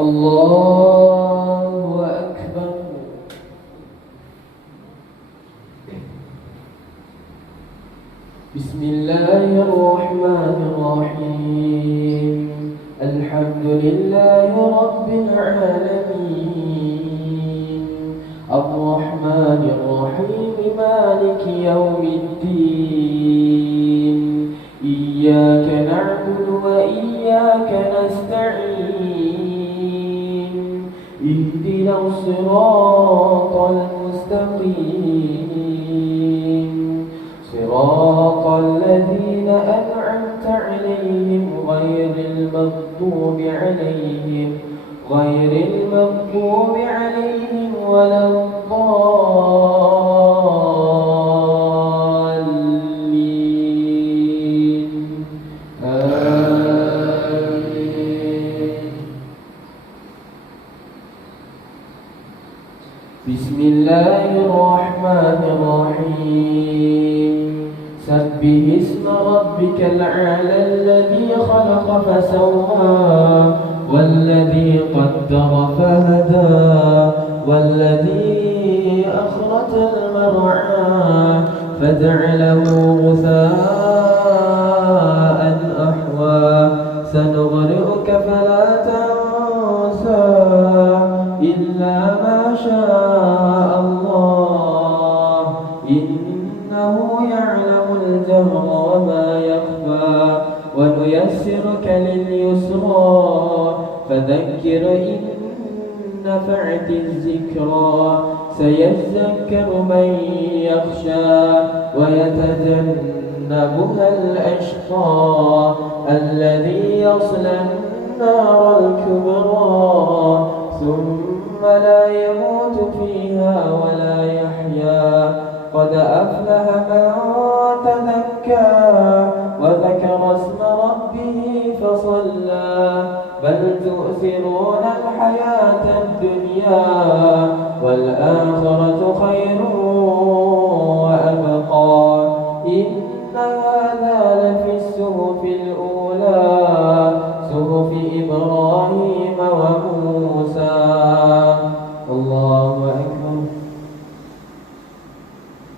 الله أكبر. بسم الله الرحمن الرحيم. الحمد لله رب العالمين، الرحمن الرحيم، مالك يوم الدين. إياك نعبد وإياك نستعين. اهدنا الصراط المستقيم، صراط الذين أنعمت عليهم غير المغضوب عليهم ولا الضالين. آمين. بسم الله الرحمن الرحيم. سبح اسم ربك الأعلى الذي خلق فسوى والذي قدر فهدى والذي أخرج المرعى فجعله غثاء أحوى. سنقرئك فلا تنسى إلا ما شاء الله، إنه يعلم الجهر وما يخفى. ونيسرك لليسرى فذكر إن نفعت الذكرى. سيذكر من يخشى ويتجنبها الأشقى الذي يصلى النار الكبرى ثم لا يموت فيها ولا يحيا. قد أفلح من تزكى وذكر اسم ربه فصلى. بل تؤثرون الحياة الدنيا والآخرة خير